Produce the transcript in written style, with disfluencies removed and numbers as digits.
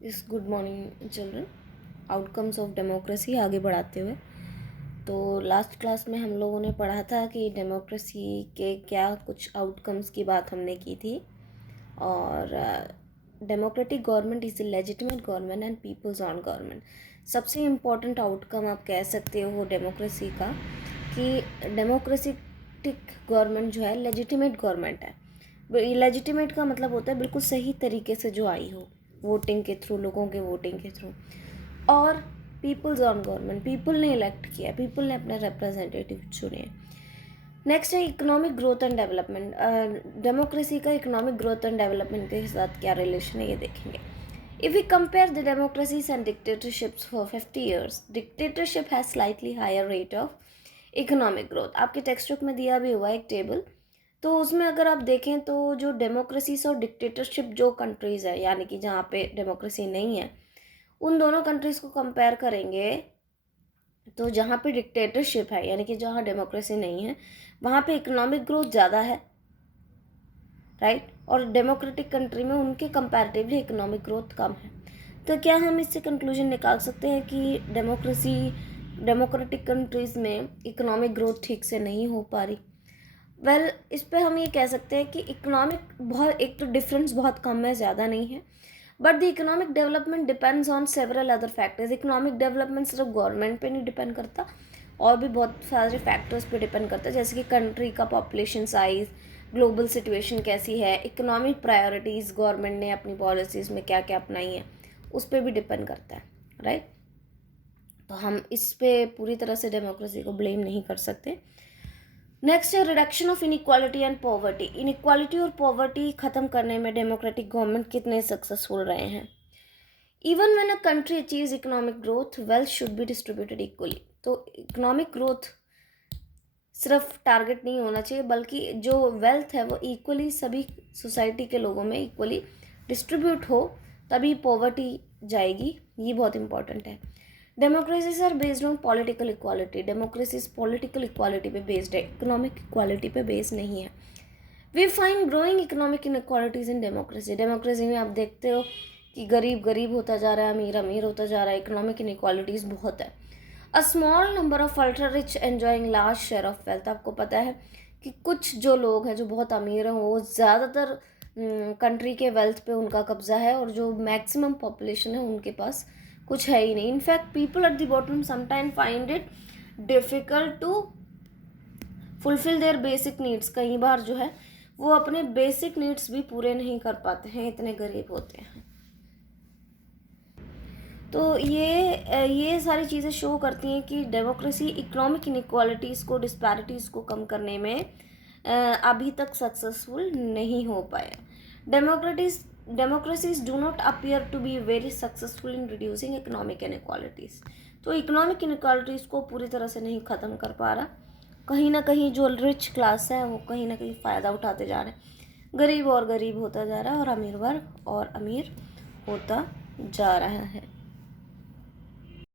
इस good morning children. Outcomes of democracy आगे बढ़ाते हुए, तो लास्ट क्लास में हम लोगों ने पढ़ा था कि डेमोक्रेसी के क्या कुछ आउटकम्स की बात हमने की थी। और democratic government is the legitimate government and people's on government. सबसे इम्पॉर्टेंट आउटकम आप कह सकते हो डेमोक्रेसी का कि डेमोक्रेटिक गवर्नमेंट जो है लेजिटिमेट गवर्नमेंट है। लेजिटिमेट का मतलब होता है बिल्कुल सही तरीके से जो आई हो, वोटिंग के थ्रू, लोगों के वोटिंग के थ्रू। और पीपल्स ऑन गवर्नमेंट, पीपल ने इलेक्ट किया, पीपल ने अपने रिप्रेजेंटेटिव चुने। नेक्स्ट है economic growth and development. Democracy का इकोनॉमिक ग्रोथ एंड डेवलपमेंट के साथ क्या रिलेशन है ये देखेंगे। If we compare the democracies and dictatorships for 50 years, dictatorship has slightly higher rate of economic growth. आपके टेक्स्ट बुक में दिया भी हुआ एक टेबल, तो उसमें अगर आप देखें तो जो डेमोक्रेसीज और डिक्टेटरशिप जो कंट्रीज़ है, यानी कि जहाँ पे डेमोक्रेसी नहीं है, उन दोनों कंट्रीज़ को कंपेयर करेंगे तो जहाँ पे डिक्टेटरशिप है, यानी कि जहाँ डेमोक्रेसी नहीं है, वहाँ पे इकोनॉमिक ग्रोथ ज़्यादा है, राइट। और डेमोक्रेटिक कंट्री में उनके कंपैरेटिवली इकोनॉमिक ग्रोथ कम है। तो क्या हम इससे कंक्लूजन निकाल सकते हैं कि डेमोक्रेटिक कंट्रीज़ में इकोनॉमिक ग्रोथ ठीक से नहीं हो पा रही? वेल, इस पे हम ये कह सकते हैं कि इकोनॉमिक बहुत, एक तो डिफरेंस बहुत कम है, ज़्यादा नहीं है, but the economic development depends on several other factors. Economic development सिर्फ गवर्नमेंट पे नहीं डिपेंड करता, और भी बहुत सारे फैक्टर्स पे डिपेंड करता है, जैसे कि कंट्री का पॉपुलेशन साइज, ग्लोबल सिचुएशन कैसी है, इकोनॉमिक प्रायोरिटीज़ गवर्नमेंट ने अपनी पॉलिसीज़ में क्या क्या अपनाई है, उस पर भी डिपेंड करता है, राइट। तो हम इस पे पूरी तरह से डेमोक्रेसी को ब्लेम नहीं कर सकते। नेक्स्ट है reduction of inequality and poverty. Inequality और पॉवर्टी खत्म करने में डेमोक्रेटिक गवर्नमेंट कितने सक्सेसफुल रहे हैं। Even when a country achieves economic growth, wealth should be distributed equally. तो इकोनॉमिक ग्रोथ सिर्फ टारगेट नहीं होना चाहिए, बल्कि जो वेल्थ है वो इक्वली सभी सोसाइटी के लोगों में इक्वली डिस्ट्रीब्यूट हो, तभी पॉवर्टी जाएगी। ये बहुत इंपॉर्टेंट है। Democracies are based on political equality. Democracies political equality पे बेस्ड है, इकोनॉमिक इक्वालिटी पे बेस्ड नहीं है। We find growing economic inequalities in democracy. Democracy में आप देखते हो कि गरीब गरीब होता जा रहा है, अमीर अमीर होता जा रहा है, इकोनॉमिक इनइक्वालिटीज बहुत है। A small number of ultra rich enjoying large share of wealth. आपको पता है कि कुछ जो लोग हैं जो बहुत अमीर हैं वो ज़्यादातर कंट्री के वेल्थ पे उनका कब्जा है, और जो मैक्सिमम पॉपुलेशन है उनके पास कुछ है ही नहीं। In fact people at the bottom sometime find it difficult to fulfil their basic needs. कई बार जो है वो अपने बेसिक नीड्स भी पूरे नहीं कर पाते हैं, इतने गरीब होते हैं। तो ये सारी चीज़ें शो करती हैं कि डेमोक्रेसी इकोनॉमिक इनइक्वालिटीज़ को, डिस्पैरिटीज़ को कम करने में अभी तक सक्सेसफुल नहीं हो पाया। Democracies do not appear to be very successful in reducing economic inequalities. तो इकोनॉमिक इनइक्वालिटीज़ को पूरी तरह से नहीं ख़त्म कर पा रहा। कहीं ना कहीं जो रिच क्लास है वो कहीं ना कहीं फ़ायदा उठाते जा रहे हैं, गरीब और गरीब होता जा रहा है, और अमीर वर्ग और अमीर होता जा रहा है।